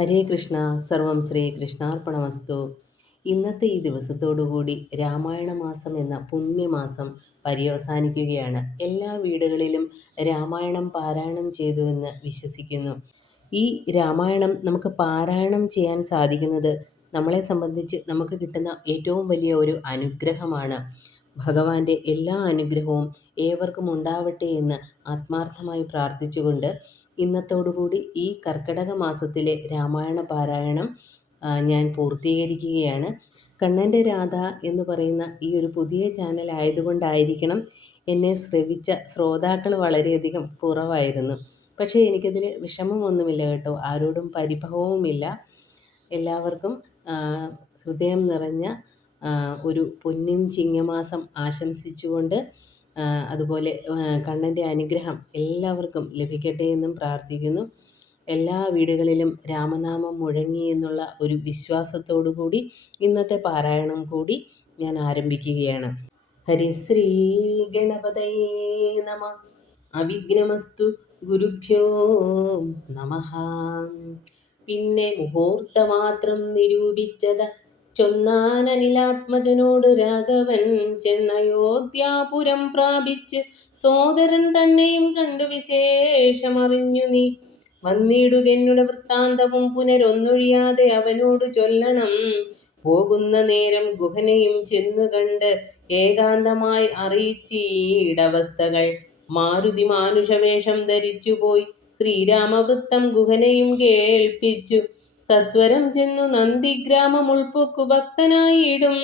ഹരേ കൃഷ്ണ. സർവം ശ്രീകൃഷ്ണാർപ്പണമസ്തു. ഇന്നത്തെ ഈ ദിവസത്തോടുകൂടി രാമായണ മാസം എന്ന പുണ്യമാസം പര്യവസാനിക്കുകയാണ്. എല്ലാ വീടുകളിലും രാമായണം പാരായണം ചെയ്തുവെന്ന് വിശ്വസിക്കുന്നു. ഈ രാമായണം നമുക്ക് പാരായണം ചെയ്യാൻ സാധിക്കുന്നത് നമ്മളെ സംബന്ധിച്ച് നമുക്ക് കിട്ടുന്ന ഏറ്റവും വലിയ ഒരു അനുഗ്രഹമാണ്. ഭഗവാന്റെ എല്ലാ അനുഗ്രഹവും ഏവർക്കും ഉണ്ടാവട്ടെ എന്ന് ആത്മാർത്ഥമായി പ്രാർത്ഥിച്ചുകൊണ്ട് ഇന്നത്തോടുകൂടി ഈ കർക്കിടക മാസത്തിലെ രാമായണ പാരായണം ഞാൻ പൂർത്തീകരിക്കുകയാണ്. കണ്ണൻ്റെ രാധ എന്ന് പറയുന്ന ഈ ഒരു പുതിയ ചാനൽ ആയതുകൊണ്ടായിരിക്കണം എന്നെ ശ്രവിച്ച ശ്രോതാക്കൾ വളരെയധികം കുറവായിരുന്നു. പക്ഷേ എനിക്കതിൽ വിഷമമൊന്നുമില്ല കേട്ടോ, ആരോടും പരിഭവവുമില്ല. എല്ലാവർക്കും ഹൃദയം നിറഞ്ഞ ഒരു പൊന്നിൻ ചിങ്ങമാസം ആശംസിച്ചുകൊണ്ട് അതുപോലെ കണ്ണൻ്റെ അനുഗ്രഹം എല്ലാവർക്കും ലഭിക്കട്ടെ എന്നും പ്രാർത്ഥിക്കുന്നു. എല്ലാ വീടുകളിലും രാമനാമം മുഴങ്ങി എന്നുള്ള ഒരു വിശ്വാസത്തോടു കൂടി ഇന്നത്തെ പാരായണം കൂടി ഞാൻ ആരംഭിക്കുകയാണ്. ഹരിശ്രീ ഗണപതയേ നമ. അവിഘ്നമസ്തു ഗുരുഭ്യോ നമഃ. പിന്നെ മുഹൂർത്തമാത്രം നിരൂപിച്ചത ചൊന്നാനനിലാത്മജനോട് രാഘവൻ ചെന്നയോധ്യാപുരം പ്രാപിച്ച് സോദരൻ തന്നെയും കണ്ടു വിശേഷമറിഞ്ഞു നീ വന്നിടുകെന്നുടെ വൃത്താന്തവും പുനരൊന്നൊഴിയാതെ അവനോട് ചൊല്ലണം. പോകുന്ന നേരം ഗുഹനെയും ചെന്നു കണ്ട് ഏകാന്തമായി അറിയിച്ചീടവസ്ഥകൾ. മാരുതി മാനുഷവേഷം ധരിച്ചുപോയി ശ്രീരാമവൃത്തം ഗുഹനെയും കേൾപ്പിച്ചു. സത്വരം ചെന്നു നന്ദിഗ്രാമം ഉൾപ്പൊക്കു ഭക്തനായിടും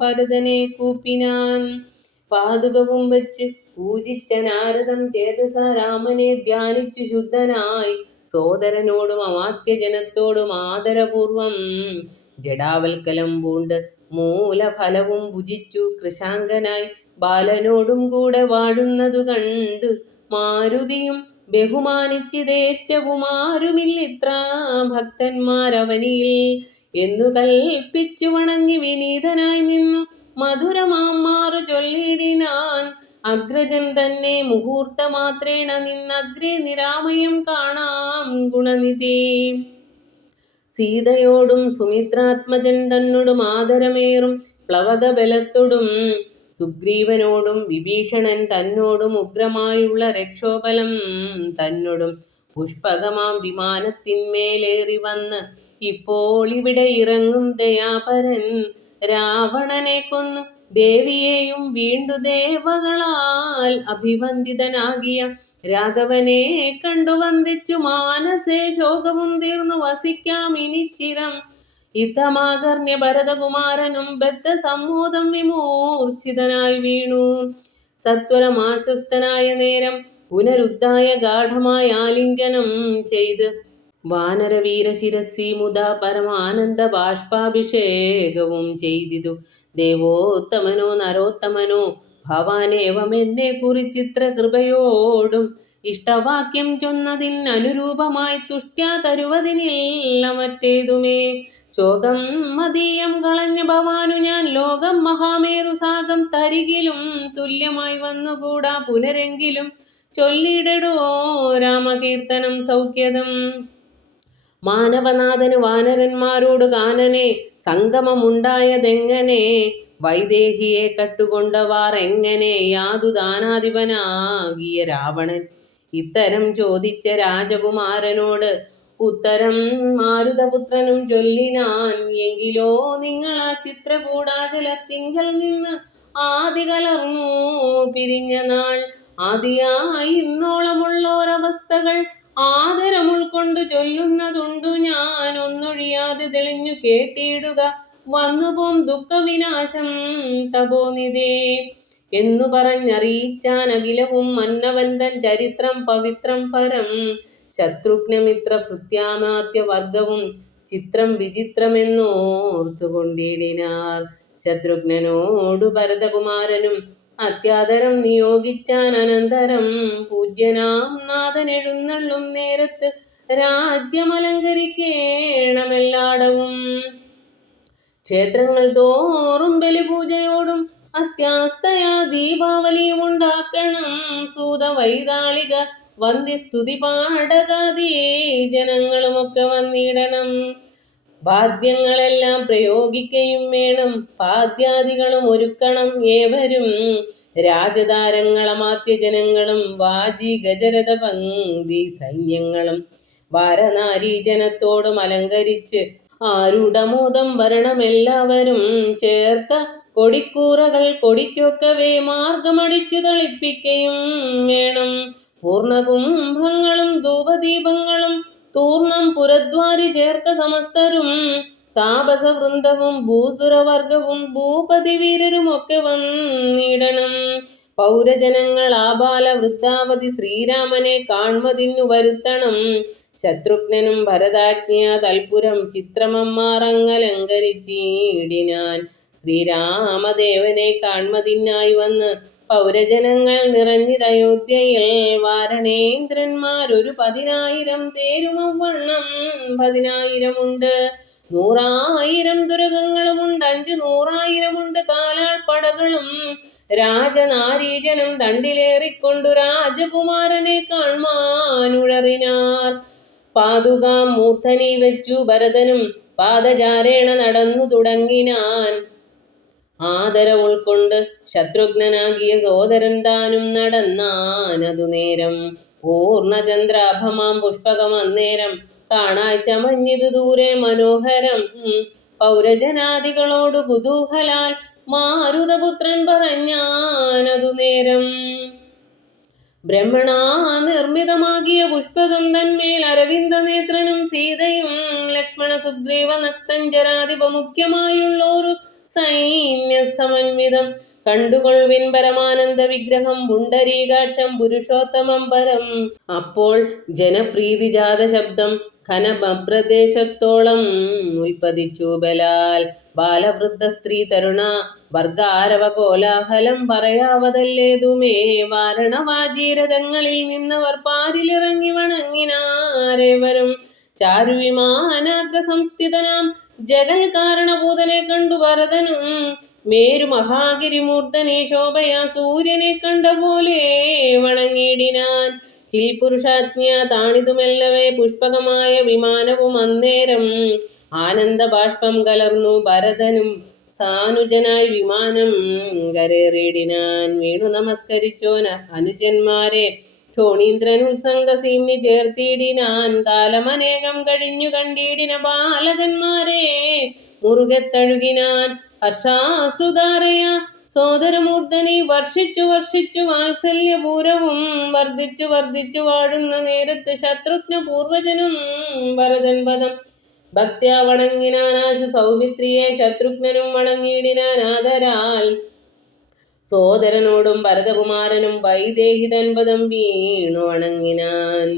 ഭരതനെ കൂപ്പിനാൻ. പാതുകവും വെച്ച് പൂജിച്ച നാരദം ചേതസ രാമനെ ധ്യാനിച്ചു ശുദ്ധനായി സോദരനോടും അമാത്യജനത്തോടും ആദരപൂർവം ജഡാവൽക്കലം പൂണ്ട് മൂലഫലവും ഭുജിച്ചു കൃശാങ്കനായി ബാലനോടും കൂടെ വാഴുന്നതു കണ്ടു മാരുതിയും ബഹുമാനിച്ചിതേറ്റവും ആരുമില്ലിത്ര ഭക്തന്മാരവനിയിൽ എന്നു കൽപ്പിച്ചു വണങ്ങി വിനീതനായി നിന്നു മധുരമാറു ചൊല്ലിടിനാൻ. അഗ്രജൻ തന്നെ മുഹൂർത്തമാത്രേണ നിന്നഗ്രേ നിരാമയം കാണാം ഗുണനിധി. സീതയോടും സുമിത്രാത്മജൻ തന്നോടും ആദരമേറും പ്ലവകബലത്തോടും സുഗ്രീവനോടും വിഭീഷണൻ തന്നോടും ഉഗ്രമായുള്ള രക്ഷോബലം തന്നോടും പുഷ്പകമാം വിമാനത്തിന്മേലേറി വന്ന് ഇപ്പോൾ ഇവിടെ ഇറങ്ങും ദയാപരൻ. രാവണനെ കൊന്നു ദേവിയെയും വീണ്ടു ദേവകളാൽ അഭിവന്ദിതനാകിയ രാഘവനെ കണ്ടു വന്ദിച്ചു മാനസേ ശോകവും തീർന്നു വസിക്കാം ഇനിച്ചിരം. ഇത്തമാകർണ്യ ഭരതകുമാരനും ബദ്ധ സമ്മോദം വിമൂർച്ഛിതനായി വീണു. സത്വരമാശ്വസ്തനായ നേരം പുനരുദ്ധായ ഗാഠമായ ആലിംഗനം ചെയ്ത് വാനരവീരശിരസി മുതാ പരമാനന്ദ ബാഷ്പാഭിഷേകവും ചെയ്തിതു. ദേവോത്തമനോ നരോത്തമനോ ഭവാനേവമെന്നെ കുറിച്ചിത്ര കൃപയോടും ഇഷ്ടവാക്യം ചൊന്നതിനനുരൂപമായി തുഷ്ട്യാ തരുവതിനില്ല മറ്റേതുമേ. ശോകം മതീയം കളഞ്ഞ ഭവാനു ഞാൻ ലോകം മഹാമേരു സാഗം തരികിലും തുല്യമായി വന്നുകൂടാ പുനരെങ്കിലും ചൊല്ലിടടോ രാമകീർത്തനം സൗഖ്യദം. മാനവനാഥന് വാനരന്മാരോട് കാനനെ സംഗമമുണ്ടായതെങ്ങനെ വൈദേഹിയെ കട്ടുകൊണ്ടവാർ എങ്ങനെ യാതു ദാനാധിപനാകിയ രാവണൻ. ഇത്തരം ചോദിച്ച രാജകുമാരനോട് ഉത്തരം മാരുതപുത്രനും ചൊല്ലിനാൻ. എങ്കിലോ നിങ്ങളാ ചിത്രകൂടാചലത്തിങ്കൽ നിന്ന് ആദി കലർന്നു പിരിഞ്ഞ നാൾ ആദിയായി ഇന്നോളമുള്ളോരവസ്ഥകൾ ആദരം ഉൾക്കൊണ്ടു ചൊല്ലുന്നതുണ്ടു ഞാൻ ഒന്നൊഴിയാതെ തെളിഞ്ഞു കേട്ടിടുക വന്നുപോം ദുഃഖവിനാശം തപോനിധേ എന്നു പറഞ്ഞറിയിച്ചാൻ അഖിലവും മന്നവന്തൻ ചരിത്രം പവിത്രം പരം. ശത്രുഘ്നമിത്ര ഭൃത്യാമാത്യ വർഗവും ചിത്രം വിചിത്രമെന്നോർത്തുകൊണ്ടിടിനാർ. ശത്രുഘ്നനോടു ഭരതകുമാരനും അത്യാദരം നിയോഗിച്ചാൻ അനന്തരം പൂജ്യനാം നാഥൻ എഴുന്നള്ളും നേരത്ത് രാജ്യമലങ്കരിക്കേണമെല്ലാടവും. ക്ഷേത്രങ്ങൾ തോറും ബലിപൂജയോടും അത്യാസ്തയാ ദീപാവലിയും ഉണ്ടാക്കണം. സൂത വൈതാളിക വന്ധ്യസ്തുതി പാടകാതിയെ ജനങ്ങളുമൊക്കെ വന്നിടണം. വാദ്യങ്ങളെല്ലാം പ്രയോഗിക്കയും വേണം, പാദ്യാദികളും ഒരുക്കണം ഏവരും. രാജതാരങ്ങളമാത്യ ജനങ്ങളും വാജി ഗജരഥ പങ്ക്തി സൈന്യങ്ങളും വാരനാരീജനത്തോടും അലങ്കരിച്ച് ആരുടമോദം വരണമെല്ലാവരും. ചേർക്ക കൊടിക്കൂറകൾ കൊടിക്കൊക്കവേ മാർഗമടിച്ചു തളിപ്പിക്കയും വേണം. പൂർണ്ണകുംഭങ്ങളും ധൂപദീപങ്ങളും തൂർണം പുരദ്വാരി ചേർക്ക സമസ്തരും. താപസവൃന്ദവും ഭൂസുരവർഗവും ഭൂപതി വീരരുമൊക്കെ വന്നിടണം. പൗരജനങ്ങൾ ആബാല വൃദ്ധാവധി ശ്രീരാമനെ കാൺമതിന്നു വരുത്തണം. ശത്രുഘ്നനും ഭരതാജ്ഞയാ തൽപുരം ചിത്രമമ്മാറങ്ങലങ്കരിച്ചിടിനാൻ. ശ്രീരാമദേവനെ കാൺമതിനായി വന്ന് പൗരജനങ്ങൾ നിറഞ്ഞിതയോധ്യയിൽ. വാരണേന്ദ്രന്മാരൊരു 10,000 തേരുമവണ്ണം 10,000 100,000 ദുരകങ്ങളുമുണ്ട്. 500,000 കാലാൾപ്പടകളും. രാജനാരീജനം ദണ്ടിലേറിക്കൊണ്ടു രാജകുമാരനെ കാൺമാനുഴറിനാർ. പാതുകാം മൂർധനി വെച്ചു ഭരതനും പാദചാരേണ നടന്നു തുടങ്ങിനാൻ. ആദര ഉൾക്കൊണ്ട് ശത്രുഘ്നനാകിയ സോദരൻ താനും നടന്നാനതു നേരം. പൂർണ്ണചന്ദ്രാഭമാം പുഷ്പകം അന്നേരം കാണായി ചമഞ്ഞിതു ദൂരെ മനോഹരം. പൗരജനാദികളോടു കുതൂഹലാൽ മാരുതപുത്രൻ പറഞ്ഞാനതു നേരം. ബ്രഹ്മണാ നിർമ്മിതമാകിയ പുഷ്പകം തന്മേൽ അരവിന്ദ നേത്രനും സീതയും ലക്ഷ്മണ സുഗ്രീവ നക്തഞ്ചരാധിപ മുഖ്യമായുള്ളൊരു സൈന്യ സമന്വിതം. കണ്ടുകൊൾവിൻ പരമാനന്ദ വിഗ്രഹം പുണ്ടരീകാക്ഷം പുരുഷോത്തമം പരം. അപ്പോൾ ജനപ്രീതിജാത ശബ്ദം ഘനപ്രദേശത്തോളം ഉൽപ്പതിച്ചു ബലാൽ. ബാലവൃദ്ധ സ്ത്രീ തരുണ വർഗാരവ കോലാഹലം പറയാവതല്ലേതുമേ. വാരണവാജീരഥങ്ങളിൽ നിന്നവർ പാരിലിറങ്ങി വണങ്ങിനാരേവരും. ചാരുവിമാനാഗ്ര സംസ്ഥിതനാം ജഗൽ കാരണഭൂതനെ കണ്ടു ഭരതനും. മേരു മഹാഗിരിമൂർധനെ ശോഭയാ സൂര്യനെ കണ്ട പോലെ വണങ്ങിടിനാൻ. ചിൽപുരുഷാജ്ഞ താണിതുമെല്ലവേ പുഷ്പകമായ വിമാനവും അന്നേരം. ആനന്ദ ബാഷ്പം കലർന്നു ഭരതനും സാനുജനായി വിമാനം കരേറിയിടിനാൻ. വീണു നമസ്കരിച്ചോൻ അനുജന്മാരെ ക്ഷോണീന്ദ്രൻ ഉത്സംഗസീമ്നി ചേർത്തിടിനാൻ. കാലമനേകം കഴിഞ്ഞു കണ്ടിടിന ബാലകന്മാരെ മുറുകെ തഴുകിനാൻ. ഹർഷാശ്രുധാരയ സോദരമൂർധനി വർഷിച്ചു വർഷിച്ചു വാത്സല്യപൂരവും വർദ്ധിച്ചു വർദ്ധിച്ചു വാഴുന്ന നേരത്ത് ശത്രുഘ്ന പൂർവജനും ഭരതൻ പദം ഭക്ത്യാ വണങ്ങിനാനാശു സൗമിത്രിയെ. ശത്രുഘ്നനും വണങ്ങിയിടിനാൻ ആദരാൽ. സോദരനോടും ഭരതകുമാരനും വൈദേഹിതൻ പദം വീണു വണങ്ങിനാൻ.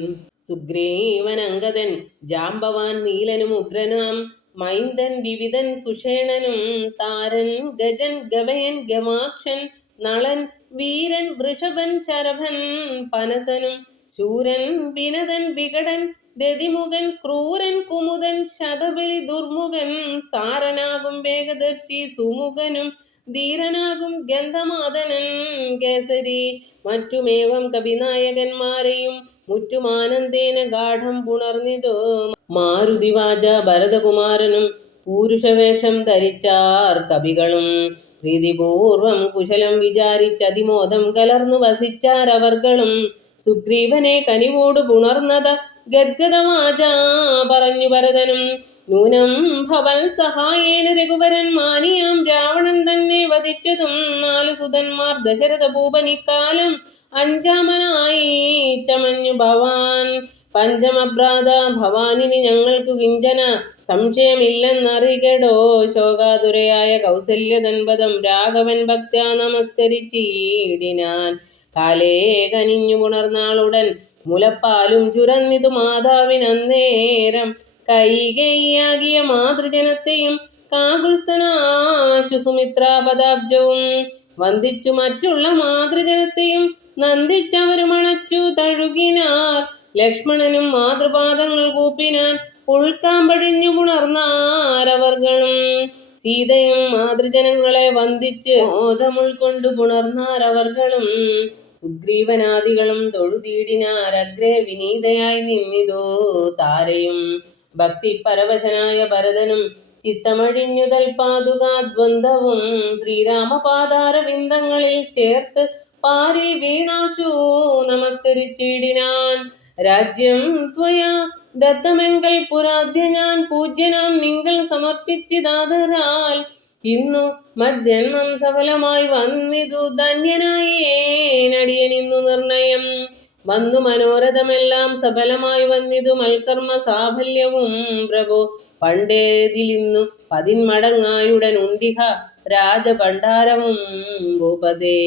സുഗ്രീവൻ അംഗദൻ ജാംബവാൻ നീലനും ഉഗ്രനാം മൈന്ദൻ വിവിധൻ സുഷേണനും താരൻ ഗജൻ ഗവയൻ ഗമാക്ഷൻ നളൻ വീരൻ വൃഷഭൻ ശരഭൻ പനസനും ശൂരൻ വിനതൻ വികടൻ ദതിമുഖൻ ക്രൂരൻ കുമുദൻ ശതബലി ദുർമുഖൻ സാരനാകും വേഗദർശി സുമുഖനും ധീരനാകും ഗന്ധമാദനൻ കേസരി. മറ്റുമേവം കവിനായകന്മാരെയും മുറ്റുമാനന്ദേന ഗാഠം പുണർന്നിതോ. മാരുതിവാച ഭരതകുമാരനും പൂരുഷവേഷം ധരിച്ചാർ കവികളും. പ്രീതിപൂർവം കുശലം വിചാരിച്ചതിമോദം കലർന്നു വസിച്ചാരവർകളും. സുഗ്രീവനെ കനിവോട് പുണർന്നത ഗദ്ഗദവാച പറഞ്ഞു ഭരതനും. നൂനം ഭവൽ സഹായേന രഘുവരൻ മാനിയാം രാവണൻ തന്നെ വധിച്ചതും. 4 സുതന്മാർ ദശരഥ ഭൂപനിക്കാലം അഞ്ചാമനായി ചമഞ്ഞു ഭവാൻ. പഞ്ചമഭ്രാത ഭവാനിനി ഞങ്ങൾക്കു കിഞ്ചന സംശയമില്ലെന്നറികടോ. ശോകാതുരയായ കൗസല്യതൻപദം രാഘവൻ ഭക്ത്യാ നമസ്കരിച്ചിടിനാൻ. കാലേ കനിഞ്ഞു പുണർന്നാളുടൻ മുലപ്പാലും ചുരന്നിതു മാതാവിനന്നേരം. കൈകൈയാകിയ മാതൃജനത്തെയും കാകുൽസ്ഥനാശു സുമിത്രാപദാബ്ജവും വന്ദിച്ചു മറ്റുള്ള മാതൃജനത്തെയും നന്ദിച്ചവരുമണച്ചു തഴുകിനാർ. ലക്ഷ്മണനും മാതൃപാദങ്ങൾ കൂപ്പിനാൻ. ഉൾക്കാമ്പടിഞ്ഞു പുണർന്നാരവർകളും. സീതയും മാതൃജനങ്ങളെ വന്ദിച്ച് മോദമുൾക്കൊണ്ടു പുണർന്നാരവർകളും സുഗ്രീവനാദികളും തൊഴുതീടിനാരഗ്രേ വിനീതയായി നിന്നിതോ താരയും. ഭക്തി പരവശനായ ഭരതനും ചിത്തമഴിഞ്ഞുതൽ പാതുകാദ്വന്ദ്വവും ശ്രീരാമപാദാരവിന്ദങ്ങളിൽ ചേർത്ത് പാരിൽ വീണാശു നമസ്കരിച്ചിടിനാൻ. രാജ്യം ത്വയാ ദത്തമെങ്കൽ പുരാദ്യ ഞാൻ പൂജ്യനാം നിങ്ങൾ സമർപ്പിച്ചിതാദരാൽ ഇന്നു മജ്ജന്മം സഫലമായി വന്നിതു ധന്യനായേനടിയനിന്നു നിർണയം. വന്നു മനോരഥമെല്ലാം സഫലമായി വന്നിതു മൽക്കർമ്മ സാഫല്യവും പ്രഭോ. പണ്ടേതിലിന്നു 10 മടങ്ങായുടൻ ഉണ്ടിഹ രാജഭണ്ഡാരവും ഭൂപതേ.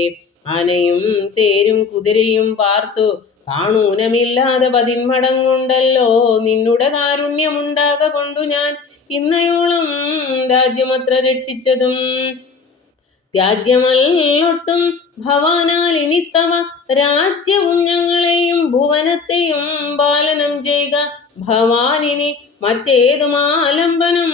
ആനയും തേരും കുതിരയും പാർത്തു കാണൂനമില്ലാതെ 10 മടങ്ങുണ്ടല്ലോ നിന്നുടെ കാരുണ്യമുണ്ടാക കൊണ്ടു ഞാൻ ഇന്നയോളം രാജ്യമത്ര രക്ഷിച്ചതും. ത്യാജ്യമല്ലൊട്ടും ഭവാനാൽ ഇനിത്തവ രാജ്യവും ഞങ്ങളെയും ഭുവനത്തെയും പാലനം ചെയ്യുക ഭവാനിനി മറ്റേതും ആലംബനം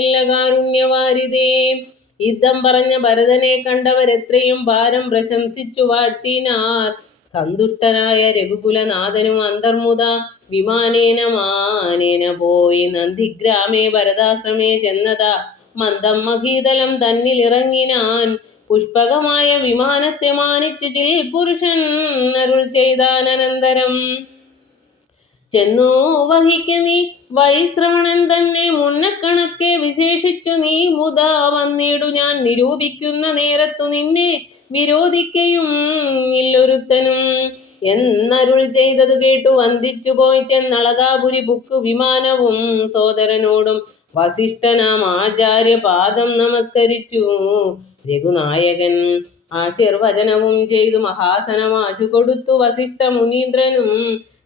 ഇല്ല കാരുണ്യവാരിതേ. യുദ്ധം പറഞ്ഞ ഭരതനെ കണ്ടവരെത്രയും ഭാരം പ്രശംസിച്ചു വാഴ്ത്തിനാർ. സന്തുഷ്ടനായ രഘുകുലനാഥനും അന്തർമുദ വിമാനേന മാനേന പോയി നന്ദിഗ്രാമേ ഭരതാശ്രമേ ചെന്നതാ മന്ദം മഹീതലം തന്നിലിറങ്ങിനാൻ. പുഷ്പകമായ വിമാനത്തെ മാനിച്ചു ചിൽ പുരുഷൻ അരുൾ ചെയ്താനന്തരം ചെന്നു വഹിക്ക നീ വൈശ്രവണൻ തന്നെ മുന്നക്കണക്കെ വിശേഷിച്ചു നീ മുതാ വന്നിടു ഞാൻ നിരൂപിക്കുന്ന നേരത്തു നിന്നെ വിരോധിക്കയും ഇല്ലൊരുത്തനും എന്നരുൾ ചെയ്തതു കേട്ടു വന്ദിച്ചു പോയി ചെന്നളകാപുരി പുക്കു വിമാനവും സോദരനോടും വസിഷ്ഠനാം ആചാര്യപാദം നമസ്കരിച്ചു രഘുനായകൻ. ആശീർവചനവും ചെയ്തു മഹാസനമാശു കൊടുത്തു വസിഷ്ഠ മുനീന്ദ്രനും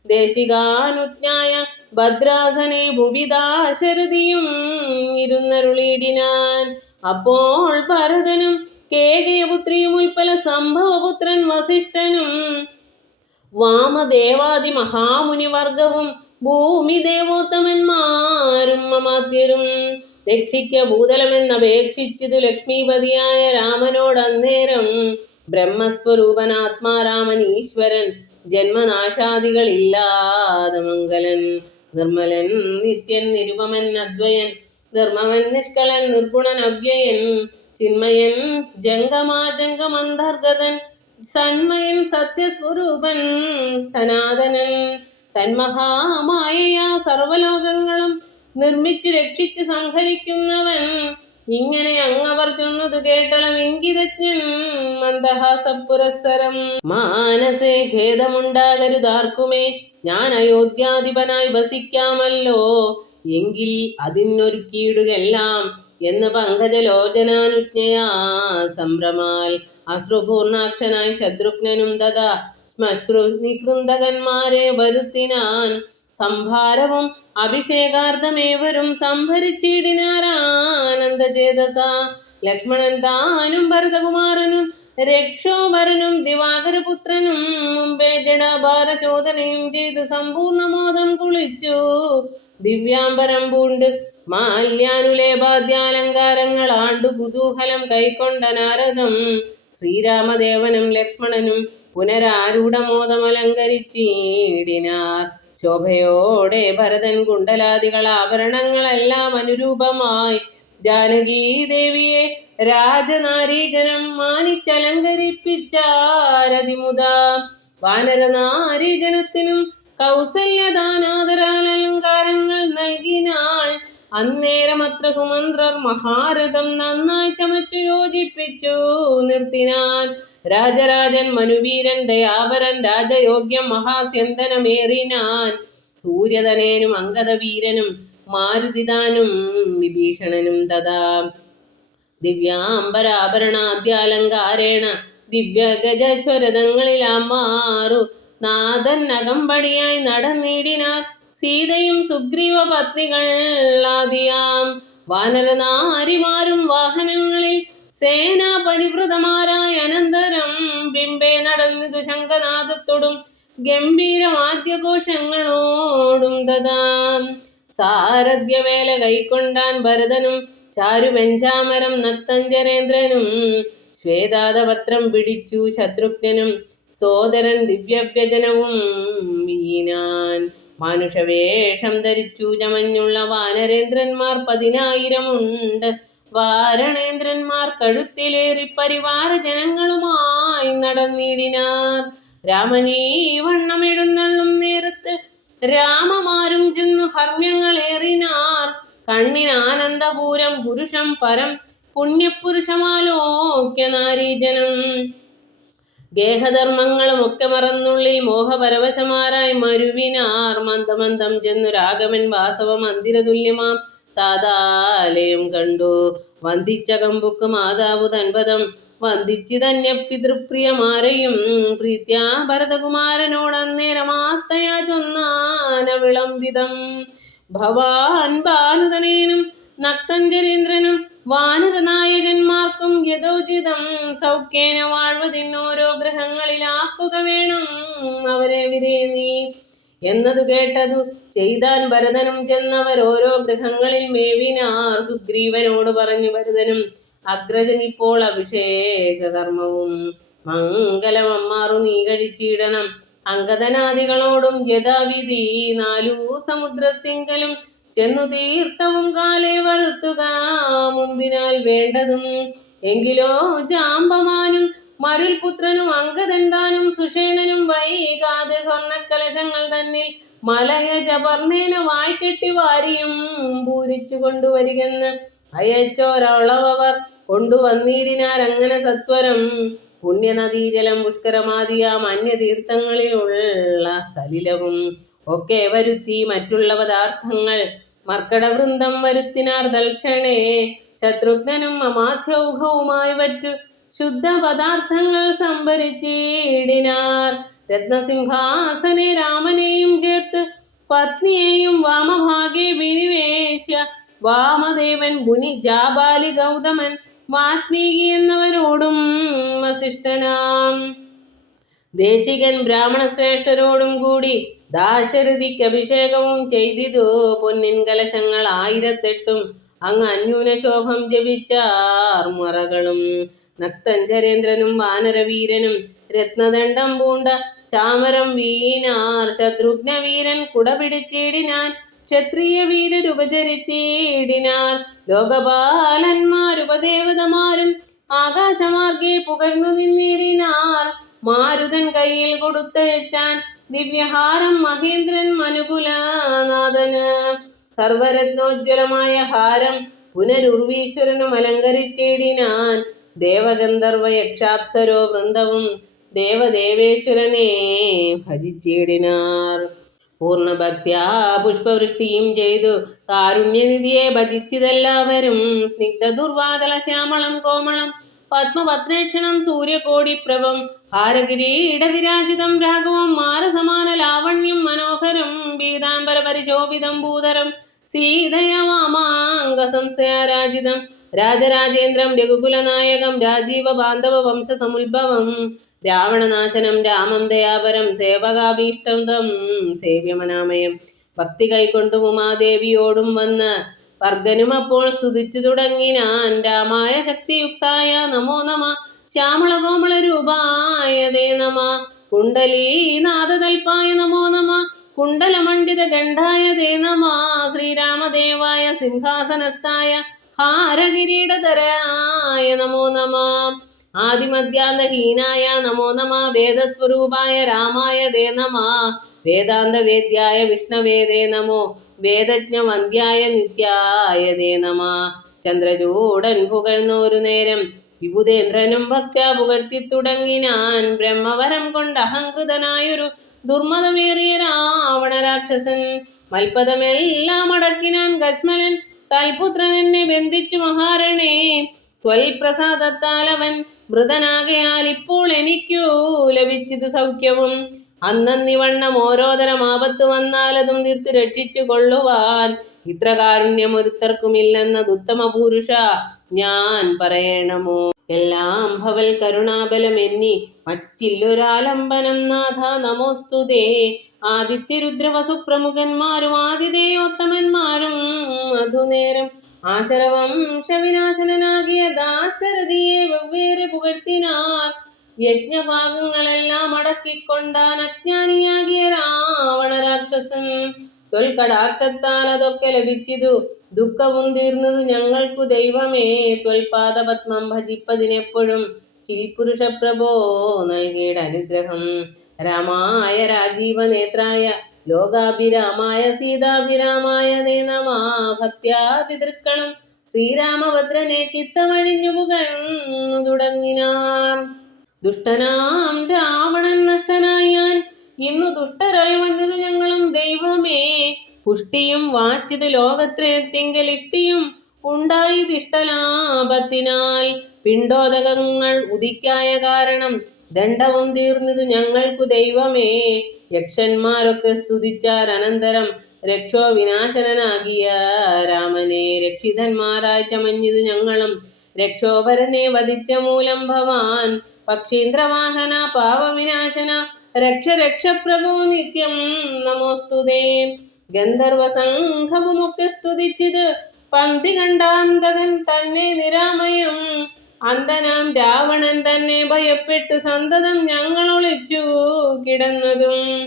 ദേശികാനുജ്ഞായ ഭദ്രാസനെ ഭുവിദാശരഥിയും ഇരുന്നരുളിയിടിനാൻ. അപ്പോൾ ഭരതനും കേകയപുത്രിയും ഉൽപ്പല സംഭവപുത്രൻ വസിഷ്ഠനും വാമദേവാദി മഹാമുനിവർഗവും ഭൂമി ദേവോത്തമന്മാരും മമാത്യരും രക്ഷിക്ക ഭൂതലമെന്നപേക്ഷിച്ചിതു ലക്ഷ്മീപതിയായ രാമനോടന്നേരം. ബ്രഹ്മസ്വരൂപനാത്മാരാമൻ ഈശ്വരൻ ജന്മനാശാദികളില്ലാതെ മംഗലൻ നിർമ്മലൻ നിത്യൻ നിരുപമൻ അദ്വയൻ ധർമ്മവൻ നിഷ്കളൻ നിർഗുണൻ അവ്യയൻ ചിന്മയൻ ജംഗമാജംഗമന്തർഗതൻ സന്മയൻ സത്യസ്വരൂപൻ സനാതനൻ തന്മഹാമായയാ സർവലോകങ്ങളും നിർമ്മിച്ചു രക്ഷിച്ചു സംഹരിക്കുന്നവൻ. ഇങ്ങനെ അങ്ങവർ ചൊന്നതു കേട്ടളം ഇംഗിതജ്ഞൻ മന്ദഹാസപുരസ്സരം. മാനസേ ഖേദമുണ്ടാകരുതാർക്കുമേ ഞാൻ അയോധ്യാധിപനായി വസിക്കാമല്ലോ എങ്കിൽ അതിനൊരുക്കിയിടുകെല്ലാം എന്ന് പങ്കജലോചനാനുജ്ഞയാ സംഭ്രമാൽ അശ്രുപൂർണാക്ഷനായി ശത്രുഘ്നനും തഥാ ശ്മശ്രു നികൃന്ദകന്മാരെ വരുത്തിനാൻ. സംഭാരവും അഭിഷേകാർത്ഥമേവരും സംഭരിച്ചിടിനാരാനന്ദചേതസ. ലക്ഷ്മണൻ താനും ഭരതകുമാരനും രക്ഷോഭരനും ദിവാകരപുത്രനും മുമ്പേ ജഡാഭാരശോധനയും ചെയ്തു സമ്പൂർണമോദം കുളിച്ചു ദിവ്യാംബരം പൂണ്ട് മാല്യാനുലേപാദ്യാലങ്കാരങ്ങൾ ആണ്ടു കുതൂഹലം കൈക്കൊണ്ട നാരദം ശ്രീരാമദേവനും ലക്ഷ്മണനും പുനരാരൂഢമോദമലങ്കരിച്ചിടിനാർ. ശോഭയോടെ ഭരതൻ കുണ്ടലാദികൾ ആഭരണങ്ങളെല്ലാം അനുരൂപമായി ജാനകീദേവിയെ രാജനാരീജനം മാനിച്ചലങ്കരിപ്പിച്ചാരതിമുദ. വാനരനാരീജനത്തിനും കൗസല്യദാനാദരാൽ അലങ്കാരങ്ങൾ നൽകിനാൾ. അന്നേരമത്ര സുമന്ത്രർ മഹാരഥം നന്നായി ചമച്ചു യോജിപ്പിച്ചു നിർത്തിനാൻ. രാജരാജൻ മനുവീരൻ ദയാപരൻ രാജയോഗ്യം മഹാസ്യന്തനമേറിനാൻ. സൂര്യതനേനും അങ്കദവീരനും മാരുതിദാനും വിഭീഷണനും തഥാ ദിവ്യാംബരാഭരണാദ്യാലങ്കാരേണ ദിവ്യഗജശ്വരതങ്ങളിലാമാറു നാഥൻ അകമ്പടിയായി നടന്നിടിനാർ. സീതയും സുഗ്രീവ പത്നികൾ ആദിയാം വാനരനാരിമാരും വാഹനങ്ങളിൽ സേനാ പരിവൃതമാരായ അനന്തരം ബിംബെ നടന്നിതു ശംഖനാദത്തോടും ഗംഭീരവാദ്യഘോഷങ്ങളോടും തഥാ. സാരഥ്യവേല കൈക്കൊണ്ടാൻ ഭരതനും ചാരുവെഞ്ചാമരം നക്തഞ്ചരേന്ദ്രനും ശ്വേതാതപത്രം പിടിച്ചു ശത്രുഘ്നനും സോദരൻ ദിവ്യവ്യജനവും വീനാൻ. മാനുഷവേഷം ധരിച്ചു ചമഞ്ഞുള്ള വാനരേന്ദ്രന്മാർ 10,000 വാരണേന്ദ്രന്മാർ കഴുത്തിലേറി പരിവാര ജനങ്ങളുമായി നടന്നിടിനാർ. രാമനീ വണ്ണം എഴുന്നള്ളും നേരത്ത് രാമമാരും ചെന്നു ഹർമ്മ്യങ്ങളേറിനാർ. കണ്ണിനാനന്ദപൂരം പുരുഷം പരം പുണ്യപുരുഷമാലോക്യ നാരീജനം. ഗേഹധർമ്മങ്ങളും ഒക്കെ മറന്നുള്ളിൽ മോഹപരവശമാരായി മരുവിനാർ. മന്ദമന്ദം ചെന്നു രാഘവൻ വാസവ മന്ദിരതുല്യമാം താതാലയം കണ്ടു. വന്ദിച്ച കമ്പുക്ക് മാതാവു തൻപദം വന്ദിച്ചു തന്നെ പിതൃപ്രിയമാരെയും പ്രീത്യാ ഭരതകുമാരനോടന്നേരമാസ്തയാ ചൊന്നാന വിളംബിതം. ഭവാൻ ഭാനുതനേനും നക്തഞ്ചരേന്ദ്രനും വാനരനായകന്മാർക്കും യഥോചിതം സൗഖ്യേന വാഴ്വതിന്നോരോ ഗ്രഹങ്ങളിലാക്കുക വേണം അവരെ വിരേനീ എന്നതു കേട്ടതു ചെയ്താൻ ഭരതനും. ചെന്നവർ ഓരോ ഗൃഹങ്ങളിൽ മേവിനാർ. സുഗ്രീവനോട് പറഞ്ഞു ഭരതനും അഗ്രജൻ ഇപ്പോൾ അഭിഷേക കർമ്മവും മംഗലമമ്മാറു നീ കഴിച്ചിടണം. അങ്കദനാദികളോടും യഥാവിധി 4 സമുദ്രത്തിങ്കലും ചെന്നു തീർത്ഥവും കാലേ വരുത്തുക മുൻപിനാൽ വേണ്ടതും. എങ്കിലോ ജാമ്പമാനും മരുൽപുത്രനും അങ്കദന്താനും സുഷേണനും വൈകാതെ സ്വർണ്ണക്കലശങ്ങൾ തന്നിൽ മലയജപർണേന വായ്ക്കെട്ടി വാരിയും പൂരിച്ചു കൊണ്ടുവരികെന്ന് അയച്ചോരളവർ കൊണ്ടുവന്നിടിനാരങ്ങനെ സത്വരം. പുണ്യനദീജലം പുഷ്കരമാതിയാം അന്യതീർത്ഥങ്ങളിലുള്ള സലിലവും ഒക്കെ വരുത്തി മറ്റുള്ള പദാർത്ഥങ്ങൾ മർക്കടവൃന്ദം വരുത്തിനാർ തൽക്ഷണേ. ശത്രുഘ്നനും അമാധ്യൗഘവുമായി വറ്റു ശുദ്ധ പദാർത്ഥങ്ങൾ സംഭരിച്ചിടിനാർ. രത്നസിംഹാസനെ രാമനെയും ചേർത്ത് പത്നിയെയും വാമഭാഗേ വിനിവേശ്യ വാമദേവൻ മുനി ജാബാലി ഗൗതമൻ വാത്മീകി എന്നവരോടും വസിഷ്ഠനാം ദേശികൻ ബ്രാഹ്മണ ശ്രേഷ്ഠരോടും കൂടി ദാശരഥിക്ക് അഭിഷേകവും ചെയ്തിതു. പൊന്നിൻ കലശങ്ങൾ 1008 അങ്ങ് അന്യൂനശോഭം ജപിച്ചാർ മറകളും. നക്തഞ്ചരേന്ദ്രനും വാനരവീരനും രത്നദണ്ഡം പൂണ്ട ചാമരം വീണാർ. ശത്രുഘ്നവീരൻ കുട പിടിച്ചിടിനാൻ. ക്ഷത്രിയ വീരരുപചരിച്ചിടിനാർ. ലോകപാലന്മാരുപദേവതമാരും ആകാശമാർഗെ പുകഴ്ന്നു നിന്നിടിനാർ. മാരുതൻ കയ്യിൽ കൊടുത്തയച്ചാൻ ദിവ്യഹാരം മഹേന്ദ്രൻ മനുകുലനാഥന്. സർവരത്നോജ്വലമായ ഹാരം പുനരുർവീശ്വരനും അലങ്കരിച്ചിടിനാൻ. ദേവഗന്ധർവ യക്ഷാപ്സരോ വൃന്ദവും ദേവദേവേശ്വരനെ ഭജിച്ചിടിനാർ. പൂർണ്ണഭക്ത്യാ പുഷ്പവൃഷ്ടിയും ചെയ്തു കാരുണ്യനിധിയെ ഭജിച്ചതെല്ലാവരും. സ്നിഗ്ധ ദുർവാതല ശ്യാമളം കോമളം പത്മപത്രേക്ഷണം സൂര്യകോടിപ്രഭം ഹാരകിരീടവിരാജിതം രാഘവം മാരസമാന ലാവണ്യം മനോഹരം പീതാംബര പരിശോഭിതം ഭൂതരം സീതയ വാമാംഗ സംസ്ഥയാരാജിതം രാജരാജേന്ദ്രം രഘുകുലനായകം രാജീവ ബാന്ധവ വംശസമുദ്ഭവം രാവണനാശനം രാമം ദയാപരം സേവകാഭീഷ്ടം സേവ്യമനാമയം. ഭക്തി കൈക്കൊണ്ടു ഉമാദേവിയോടും വന്ന് വർഗനും അപ്പോൾ സ്തുതിച്ചു തുടങ്ങിനാൻ. രാമായ ശക്തിയുക്തായ നമോ നമ ശ്യാമള കോമള രൂപായ ദേ നമ കുണ്ടലീനാഥതൽപായ നമോ നമ കുണ്ടലമണ്ഡിത ഗണ്ഡായ ദേ നമ ശ്രീരാമദേവായ സിംഹാസനസ്ഥായ ഹാരകിരീടധരായ നമോ നമ ആദിമധ്യാന്തഹീനായ നമോ നമ വേദസ്വരൂപായ രാമായ ദേ നമ വേദാന്തവേദ്യായ വിഷ്ണവേ ദേ നമോ വേദജ്ഞവന്ധ്യായ നിത്യായ ദേ നമ. ചന്ദ്രചൂടൻ പുകഴ്ന്നൊരു നേരം വിബുധേന്ദ്രനും ഭക്ത്യാ പുകഴ്ത്തി തുടങ്ങിനാൻ. ബ്രഹ്മവരം കൊണ്ട് അഹങ്കൃതനായൊരു ദുർമതമേറിയ രാവണ രാക്ഷസൻ മൽപദമെല്ലാം അടക്കിനാൻ. ഗജ്മലൻ തൽപുത്രൻ എന്നെ ബന്ധിച്ചു മഹാരണേ ത്വൽപ്രസാദത്താൽ അവൻ മൃതനാകയാൽ ഇപ്പോൾ എനിക്കു ലഭിച്ചതു സൗഖ്യവും. അന്നന്നിവണ്ണം ഓരോതരം ആപത്ത് വന്നാലതും തീർത്തു രക്ഷിച്ചു കൊള്ളുവാൻ ഇത്ര കാരുണ്യം ഒരുത്തർക്കുമില്ലെന്നതുത്തമ പുരുഷ ഞാൻ പറയണമോ. എല്ലാം ഭവൽ കരുണാബലമെന്നി മറ്റില്ലൊരാലംബനം നാഥ നമോസ്തുതേ. ആദിത്യരുദ്രവസുപ്രമുഖന്മാരും ആതിഥേയോത്തമന്മാരും മധുനേരം ആശരവംശവിനാശനാകിയ ദാശരഥിയെ വെവ്വേറെ പുകഴ്ത്തിനാർ. യജ്ഞഭാഗങ്ങളെല്ലാം അടക്കിക്കൊണ്ടാൻ അജ്ഞാനിയാകിയ രാവണ രാക്ഷസൻ. ത്വൽകടാക്ഷത്താൽ അതൊക്കെ ലഭിച്ചിതു, ദുഃഖവും തീർന്നതു ഞങ്ങൾക്കു ദൈവമേ. ത്വൽപാദപത്മം ഭജിപ്പതിനെപ്പോഴും ചിൽപുരുഷ പ്രഭോ നൽകിയിട അനുഗ്രഹം. രാമായ രാജീവനേത്രായ ലോകാഭിരാമായ സീതാഭിരാമായ തേ നമഃ. ഭക്ത്യാ പിതൃക്കളും ശ്രീരാമഭദ്രനെ ചിത്തമഴിഞ്ഞു പുകഴ്ന്നു തുടങ്ങിനാർ. ദുഷ്ടനാം രാവണൻ നഷ്ടനായാൻ ഇന്നു ദുഷ്ടരായി വന്നത് ഞങ്ങളും ദൈവമേ. പുഷ്ടിയും വാച്ചിത് ലോകത്രയത്തിങ്കൽ ഇഷ്ടിയും ഉണ്ടായതിഷ്ടലാഭത്തിനാൽ. പിണ്ടോദകങ്ങൾ ഉദിക്കായ കാരണം ദണ്ഡവും തീർന്നതു ഞങ്ങൾക്കു ദൈവമേ. യക്ഷന്മാരൊക്കെ സ്തുതിച്ചാർ അനന്തരം രക്ഷോ വിനാശനാകിയ രാമനെ. രക്ഷിതന്മാരായി ചമഞ്ഞിതു ഞങ്ങളും രക്ഷോഭരനെ വധിച്ച മൂലം ഭവാൻ. പക്ഷീന്ദ്രവാഹന പാവവിനാശന രക്ഷ രക്ഷ പ്രഭോ നിത്യം നമോസ്തുതേ. ഗന്ധർവസംഘവുമൊക്കെ സ്തുതിച്ചിത് പങ്ക്തി കണ്ടാന്തകൻ തന്നെ നിരാമയം. അന്തനാം രാവണൻ തന്നെ ഭയപ്പെട്ടു സന്തതം ഞങ്ങൾ ഒളിച്ചു കിടന്നതും.